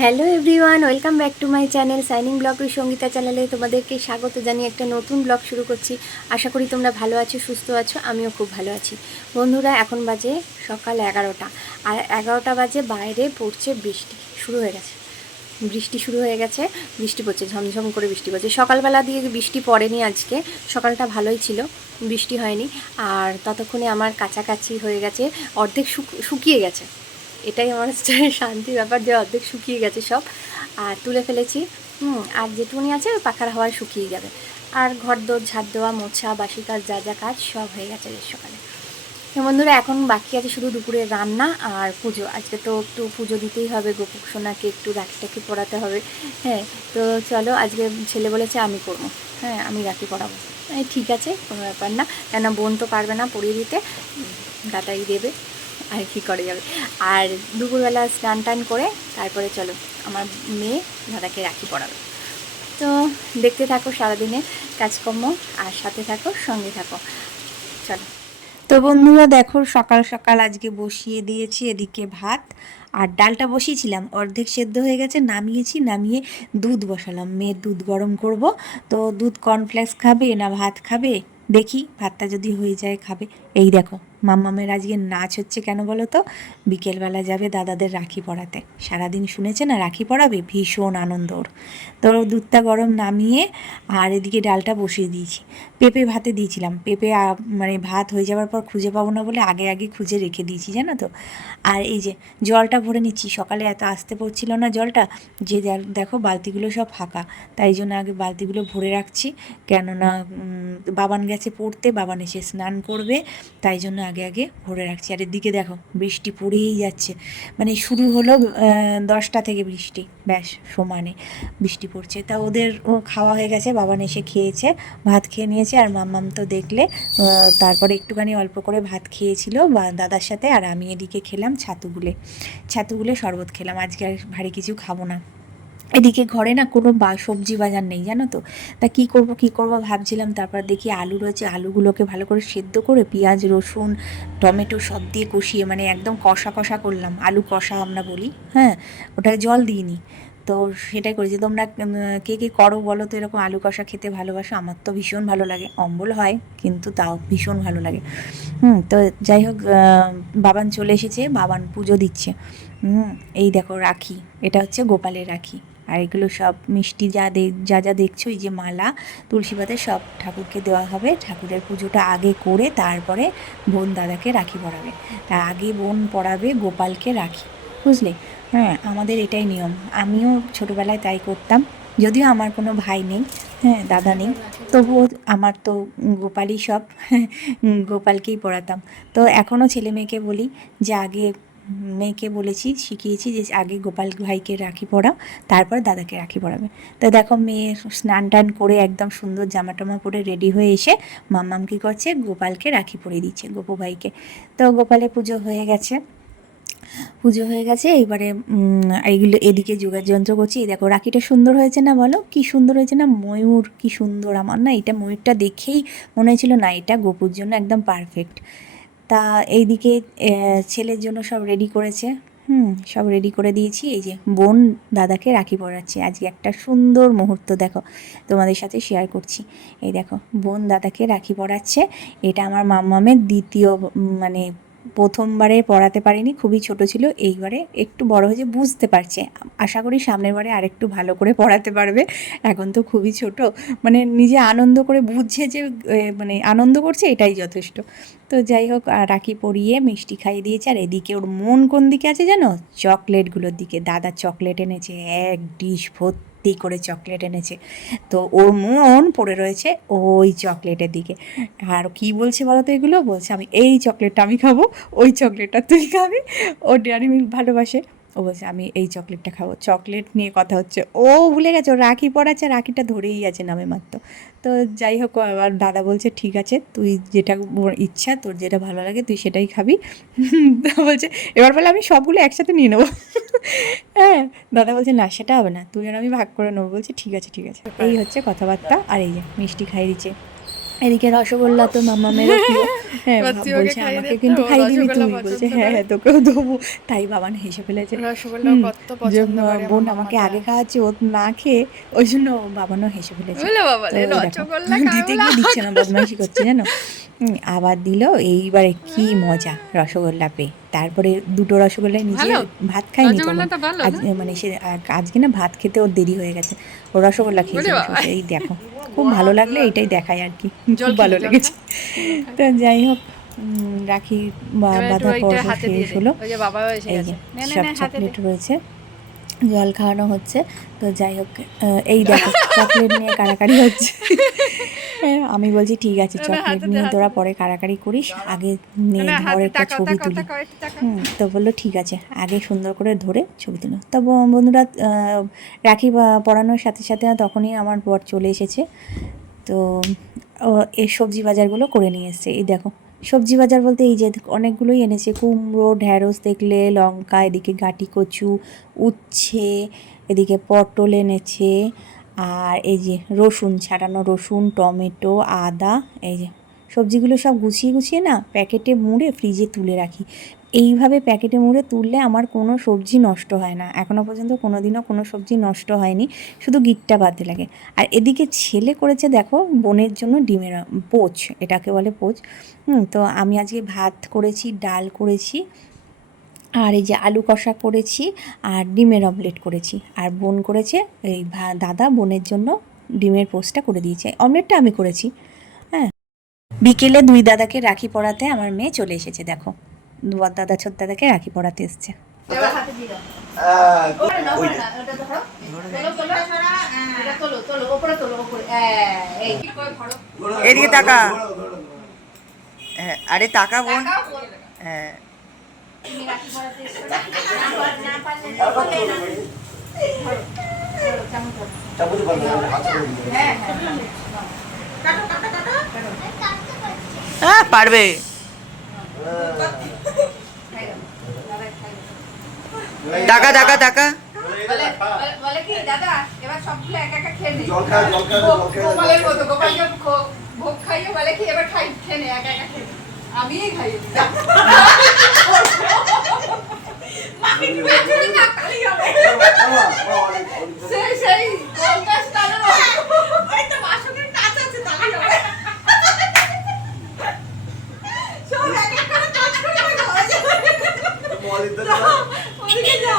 Hello everyone, welcome back to my channel shining blog with Sangeeta চ্যানেলে তোমাদেরকে স্বাগত জানিয়ে একটা নতুন ব্লগ শুরু করছি। আশা করি তোমরা ভালো আছো, সুস্থ আছো। আমিও খুব ভালো আছি। বন্ধুরা, এখন বাজে সকাল 11টা, আর 11টা বাজে বাইরে পড়ছে বৃষ্টি। শুরু হয়ে গেছে, বৃষ্টি শুরু হয়ে গেছে। বৃষ্টি পড়ছে, ঝমঝম করে বৃষ্টি পড়ছে। সকালবেলা দিয়ে বৃষ্টি পড়েনি আজকে, সকালটা ভালোই ছিল, বৃষ্টি হয়নি। আর ততক্ষণে আমার কাছাকাছি হয়ে গেছে, অর্ধেক শুকিয়ে গেছে। এটাই আমার শান্তির ব্যাপার যে অর্ধেক শুকিয়ে গেছে সব, আর তুলে ফেলেছি। আর যেটুকুনি আছে ওই পাখার হাওয়ায় শুকিয়ে যাবে। আর ঘর দোর ঝাড় দেওয়া, মোছা, বাসি কাজ, যা যা কাজ সব হয়ে গেছে সকালে। তো বন্ধুরা, এখন বাকি আছে শুধু দুপুরে রান্না আর পুজো। আজকে তো একটু পুজো দিতেই হবে, গোপুক সোনাকে একটু রাখিটাকে পরাতে হবে। হ্যাঁ, তো চলো, আজকে ছেলে বলেছে আমি করবো। হ্যাঁ, আমি রাখি পরাবো। ঠিক আছে, কোনো ব্যাপার না, কেন বোন তো পারবে না পরিয়ে দিতে, দাদাই দেবে, আর কি করে যাবে। আর দুপুরবেলা স্নান টান করে তারপরে চলো আমার মেয়ে দাদাকে রাখি পরাবে। তো দেখতে থাকো সারাদিনে কাজকর্ম, আর সাথে থাকো, সঙ্গে থাকো, চলো। তো বন্ধুরা দেখো, সকাল সকাল আজকে বসিয়ে দিয়েছি এদিকে ভাত, আর ডালটা বসিয়েছিলাম, অর্ধেক সেদ্ধ হয়ে গেছে, নামিয়েছি। নামিয়ে দুধ বসালাম, মেয়ের দুধ গরম করব। তো দুধ কর্নফ্লেক্স খাবে না ভাত খাবে দেখি, ভাতটা যদি হয়ে যায় খাবে। এই দেখো, মাম্মামের আজকে নাচ হচ্ছে কেন বলো তো? বিকেলবেলা যাবে দাদাদের রাখি পরাতে। সারাদিন শুনেছে না রাখি পরাবে, ভীষণ আনন্দ ওর। তো দুধটা গরম নামিয়ে আর এদিকে ডালটা বসিয়ে দিয়েছি। পেঁপে ভাতে দিয়েছিলাম, পেঁপে মানে ভাত হয়ে যাওয়ার পর খুঁজে পাবো না বলে আগে আগে খুঁজে রেখে দিয়েছি, জানো তো। আর এই যে জলটা ভরে নিচ্ছি, সকালে এত আসতে পড়ছিল না জলটা, যে দেখো বালতিগুলো সব ফাঁকা, তাই জন্য আগে বালতিগুলো ভরে রাখছি। কেননা বাবান গেছে পড়তে, বাবান এসে স্নান করবে, তাই জন্য আগে আগে ভরে রাখছি। আর এদিকে দেখো বৃষ্টি পড়েই যাচ্ছে, মানে শুরু হলো 10টা থেকে বৃষ্টি, ব্যাস সমানে বৃষ্টি পড়ছে। তা ওদের খাওয়া হয়ে গেছে, বাবান এসে খেয়েছে, ভাত খেয়ে নিয়েছে। আর মাম্মাম তো দেখলে তারপরে একটুখানি অল্প করে ভাত খেয়েছিল বা দাদার সাথে, আর আমি এদিকে খেলাম ছাতুগুলে শরবত খেলাম। আজকে আর ভারী কিছু খাবো না। এদিকে ঘরে না কোনো সবজি বাজার নেই, জানো তো। তা কী করব ভাবছিলাম। তারপর দেখি আলু রয়েছে, আলুগুলোকে ভালো করে সেদ্ধ করে পেঁয়াজ রসুন টমেটো সব দিয়ে কষিয়ে, মানে একদম কষা কষা করলাম, আলু কষা আমরা বলি, হ্যাঁ, ওটাকে জল দিইনি। তো সেটাই করেছি। তোমরা কে কে করো বলো তো এরকম আলু কষা খেতে ভালোবাসো? আমার তো ভীষণ ভালো লাগে, অম্বল হয় কিন্তু তাও ভীষণ ভালো লাগে। তো যাই হোক, বাবান চলে এসেছে, বাবান পুজো দিচ্ছে। এই দেখো রাখি, এটা হচ্ছে গোপালের রাখি। আর এগুলো সব মিষ্টি যা যা দেখছো, এই যে মালা, তুলসী পাতা, সব ঠাকুরকে দেওয়া হবে। ঠাকুরের পুজোটা আগে করে তারপরে বোন দাদাকে রাখি পরাবে। তা আগে বোন পরাবে গোপালকে রাখি, বুঝলে? হ্যাঁ, আমাদের এটাই নিয়ম। আমিও ছোটোবেলায় তাই করতাম, যদিও আমার কোনো ভাই নেই, হ্যাঁ, দাদা নেই, তবুও আমার তো গোপালই সব, গোপালকেই পড়াতাম। তো এখনও ছেলে মেয়েকে বলি যে আগে, মেয়েকে বলেছি, শিখিয়েছি যে আগে গোপাল ভাইকে রাখি পরাও, তারপর দাদাকে রাখি পরাবে। তো দেখো মেয়ে স্নান টান করে একদম সুন্দর জামা টামা পরে রেডি হয়ে এসে মাম্মাম কী করছে, গোপালকে রাখি পরিয়ে দিচ্ছে, গোপু ভাইকে। তো গোপালের পুজো হয়ে গেছে। এবারে এইগুলো এদিকে যোগাড় যন্ত্র করছি। এই দেখো রাখিটা সুন্দর হয়েছে না বলো, কি সুন্দর হয়েছে না? ময়ূর কি সুন্দর! আমার না এটা ময়ূরটা দেখেই মনে হয়েছিল না এটা গোপুর জন্য একদম পারফেক্ট। তা এইদিকে ছেলের জন্য সব রেডি করেছে। সব রেডি করে দিয়েছি। এই যে বোন দাদাকে রাখি পরাচ্ছে, আজকে একটা সুন্দর মুহূর্ত দেখো তোমাদের সাথে শেয়ার করছি। এই দেখো বোন দাদাকে রাখি পরাচ্ছে। এটা আমার মাম্মামের দ্বিতীয়, মানে প্রথমবারে পড়াতে পারিনি, খুবই ছোট ছিল। এইবারে একটু বড় হয়েছে, বুঝতে পারছে। আশা করি সামনের বারে আরেকটু ভালো করে পড়াতে পারবে। এখন তো খুবই ছোট, মানে নিজে আনন্দ করে বুঝছে যে মানে আনন্দ করছে, এটাই যথেষ্ট। তো যাই হোক, রাখি পরিয়ে মিষ্টি খাইয়ে দিয়েছে। আর এদিকে ওর মন কোন দিকে আছে জানো? চকলেটগুলোর দিকে। দাদা চকলেট এনেছে, এক ডিশ ভর্তি করে চকলেট এনেছে। তো ওর মন পড়ে রয়েছে ওই চকলেটের দিকে। আর কি বলছে বলো তো? এগুলো বলছে আমি এই চকলেটটা আমি খাবো, ওই চকলেটটা তুই খাবি। ও ডেয়ারি মিল্ক ভালোবাসে, ও বলছে আমি এই চকলেটটা খাবো। চকলেট নিয়ে কথা হচ্ছে, ও ভুলে গেছে ও রাখি পড়াচ্ছে, রাখিটা ধরেই আছে নামে মাত্র। তো যাই হোক, আবার দাদা বলছে ঠিক আছে, তুই যেটা ইচ্ছা, তোর যেটা ভালো লাগে তুই সেটাই খাবি। তো বলছে এবার বলে আমি সবগুলো একসাথে নিয়ে নেবো। হ্যাঁ, দাদা বলছে না সেটা হবে না, তুই আর আমি ভাগ করে নেবো। বলছে ঠিক আছে ঠিক আছে। এই হচ্ছে কথাবার্তা। আর এই যে মিষ্টি খাইয়ে দিচ্ছে, এদিকে রসগোল্লা তো মামামেরও প্রিয়। হ্যাঁ, বলছে আমাকে কিন্তু খাই দিবি তুই, বলছে হ্যাঁ হ্যাঁ তোকেও দেবো। তাই বাবান হেসে ফেলেছে যে বোন আমাকে আগে খাওয়াচ্ছে, ও না খেয়ে, ওই জন্য বাবানও হেসে ফেলেছে। তো দেখো দিতে গিয়ে দিচ্ছে না, বদমাইশি করছে জানো। আবার দিল, এইবারে কি মজা রসগোল্লা পেয়ে। তারপরে দুটো রসগোল্লা নিজে ভাত খায়নি তখন, আজ মানে সে আজকে না ভাত খেতে ওর দেরি হয়ে গেছে, ও রসগোল্লা খেয়েছে বসে বসে। এই দেখো খুব ভালো লাগলে এটাই দেখায় আর কি, খুব ভালো লেগেছে। তো যাই হোক, রাখি বাঁধা পর্ব শেষ হলো। এই যে সব চকলেট রয়েছে, জল খাওয়ানো হচ্ছে। তো যাই হোক, এই দেখো চকলেট নিয়ে কাড়াকাড়ি হচ্ছে। আমি বলছি ঠিক আছে, চকলেট নিয়ে তোরা পরে কাড়াকাড়ি করিস, আগে নিয়ে ধর একটা ছবি তুলি। তো বললো ঠিক আছে, আগে সুন্দর করে ধরে ছবি তুলো। তো বন্ধুরা, রাখি পরানোর সাথে সাথে তখনই আমার বর চলে এসেছে। তো এই সবজি বাজারগুলো করে নিয়ে এসছে। এই দেখো সবজি বাজার বলতে এই যে অনেকগুলোই এনেছে, কুমড়ো, ঢ্যাঁড়স দেখলে, লঙ্কা, এদিকে গাঁটি কচু, উচ্ছে, এদিকে পটল এনেছে, আর এই যে রসুন, ছাড়ানো রসুন, টমেটো, আদা। এই যে সবজিগুলো সব গুছিয়ে গুছিয়ে না প্যাকেটে মুড়ে ফ্রিজে তুলে রাখি। এইভাবে প্যাকেটে মুড়ে তুললে আমার কোনো সবজি নষ্ট হয় না, এখনও পর্যন্ত কোনো দিনও কোনো সবজি নষ্ট হয়নি, শুধু গিটটা বাদে লাগে। আর এদিকে ছেলে করেছে দেখো বোনের জন্য ডিমের পোচ, এটাকে বলে পোচ। তো আমি আজকে ভাত করেছি, ডাল করেছি, আর এই যে আলু কষা করেছি, আর ডিমের অমলেট করেছি। আর বোন করেছে এই দাদা বোনের জন্য ডিমের পোস্টটা করে দিয়েছে, অমলেটটা আমি করেছি। হ্যাঁ, বিকেলে দুই দাদাকে রাখি পরাতে আমার মেয়ে চলে এসেছে। দেখো বড় দাদা ছোট দাদাকে রাখি পরাতে এসছে। এদিকে টাকা, আরে টাকা বোন, হ্যাঁ পারবে। টাকা টাকা টাকা বলে কি দাদা, এবার সবগুলো একা একা খেয়ে নে, গোপালের মতো গোপালকে ভোগ খাইয়ে বলে কি এবার খেয়ে নে, একা একা খেয়ে নে, আমিই খাইয়ে দিই। সেই কলকাতা স্টাইলে ওই তো বাসনের কাজ আছে, তাই হবে সব এক এক করে কাজ করে ওদিকে যা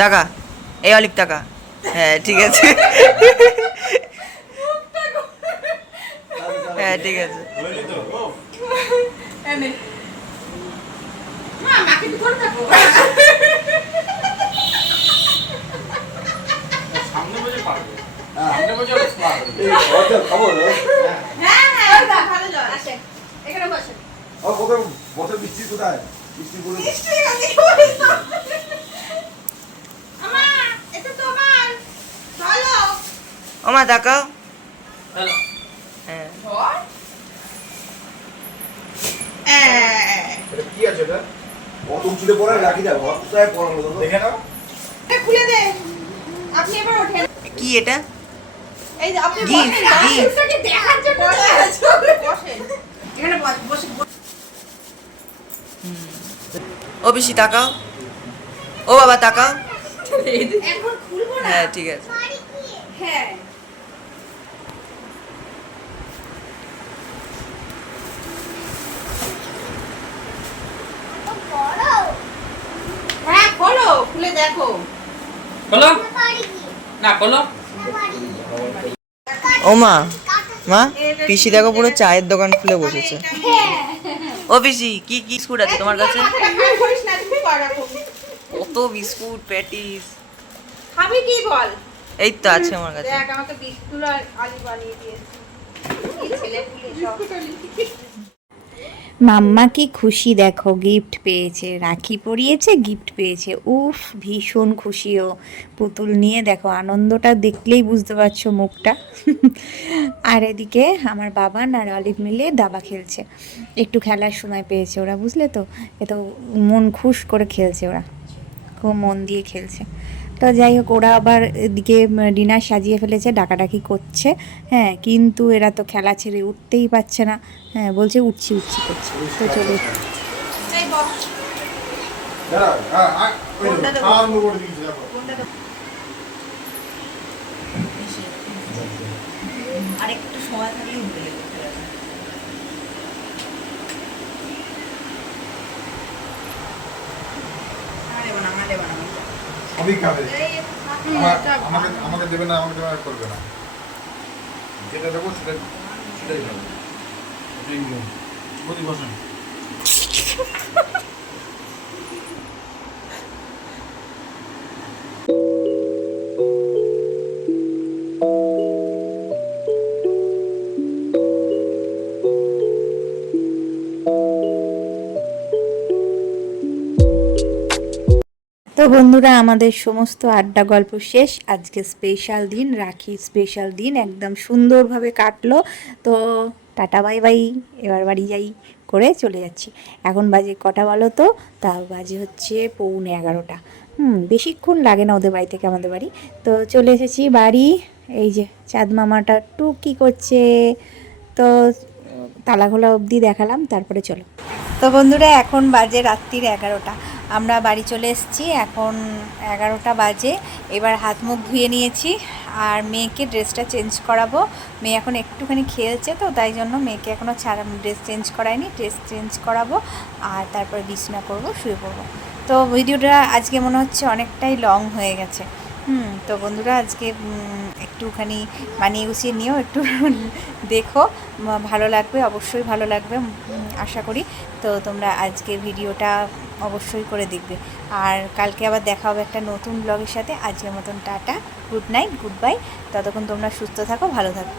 টাকা, এই অলিভ টাকা, হ্যাঁ ঠিক আছে, হ্যাঁ ঠিক আছে। ওমা তাকাও, কি আছে এটা? কত উঁচুতে পড়ে রাখি দাও, কোথায় পড়ানো দাও দেখে নাও। এটা খুলে দে, আপনি এবার ওঠেন। কি এটা? এই যে আপনি বসেন, ডান্সটাকে দেখার জন্য বসেন। এখানে বসে ও বেশি তাকাও, ও বাবা তাকাও, এখন খুলবো না। হ্যাঁ ঠিক আছে। হ্যাঁ হ্যাঁ খোলো, খুলে দেখো। খোলো না, খোলো। ও মা, মা পিসি দেখো পুরো চায়ের দোকান খুলে বসেছে। ও পিসি কি কি বিস্কুট আছে তোমার কাছে? কত বিস্কুট, প্যাটিস, খাবি কি বল? এই তো আছে আমার কাছে। দেখ আমাকে বিস্কুট আর আলু বানিয়ে দিয়েছে, কি ছেলে পুলে সব। মাম্মা কি খুশি দেখো, গিফট পেয়েছে, রাখি পরিয়েছে, গিফট পেয়েছে। উফ, ভীষণ খুশিও। পুতুল নিয়ে দেখো আনন্দটা দেখলেই বুঝতে পারছো মুখটা। আর এদিকে আমার বাবা আর অলিভ মিলে দাবা খেলছে। একটু খেলার সময় পেয়েছে ওরা, বুঝলে তো। এ তো মন খুশ করে খেলছে ওরা, খুব মন দিয়ে খেলছে। তো যাই হোক, ওরা আবার এদিকে ডিনার সাজিয়ে ফেলেছে, ডাকাডাকি করছে। হ্যাঁ, কিন্তু এরা তো খেলা ছেড়ে উঠতেই পারছে না। হ্যাঁ, বলছে উঠছি উঠছি করছে। তো চলে এই বস আর একটু সময় থাকলে উঠে যেত খেলাটা। আমাদের বানাবো সবই খাবে। আমাকে দেবে না, আমাকে দেবে না, করবে না। যেটা দেবো সেটাই খাবে। এটাই নিয়ম। বলি বসেন। তো বন্ধুরা, আমাদের সমস্ত আড্ডা গল্প শেষ। আজকে স্পেশাল দিন, রাখি স্পেশাল দিন, একদম সুন্দরভাবে কাটলো। তো টাটা বাই বাই, এবার বাড়ি যাই করে চলে যাচ্ছি। এখন বাজে কটা বলো তো? তা বাজে হচ্ছে 11:45। বেশিক্ষণ লাগে না ওদের বাড়ি থেকে আমাদের বাড়ি। তো চলে এসেছি বাড়ি। এই যে চাঁদ মামাটা টুকি করছে। তো তালা খোলা অবধি দেখালাম, তারপরে চলো। তো বন্ধুরা, এখন বাজে রাত্রির 11টা। আমরা বাড়ি চলে এসেছি, এখন 11টা বাজে। এবার হাত মুখ ধুয়ে নিয়েছি আর মেয়েকে ড্রেসটা চেঞ্জ করাবো। মেয়ে এখন একটুখানি খেলছে, তো তাই জন্য মেয়েকে এখনও ড্রেস চেঞ্জ করাইনি। ড্রেস চেঞ্জ করাবো আর তারপরে বিছানা করবো, শুয়ে পড়বো। তো ভিডিওটা আজকে মনে হচ্ছে অনেকটাই লং হয়ে গেছে। তো বন্ধুরা, আজকে একটুখানি মানিয়ে গুছিয়ে নিয়েও একটু দেখো, ভালো লাগবে, অবশ্যই ভালো লাগবে আশা করি। তো তোমরা আজকে ভিডিওটা অবশ্যই করে দেখবে। আর কালকে আবার দেখা হবে একটা নতুন ব্লগের সাথে। আজকের মতন tata, good night, good bye. ততক্ষণ তোমরা সুস্থ থাকো, ভালো থাকো।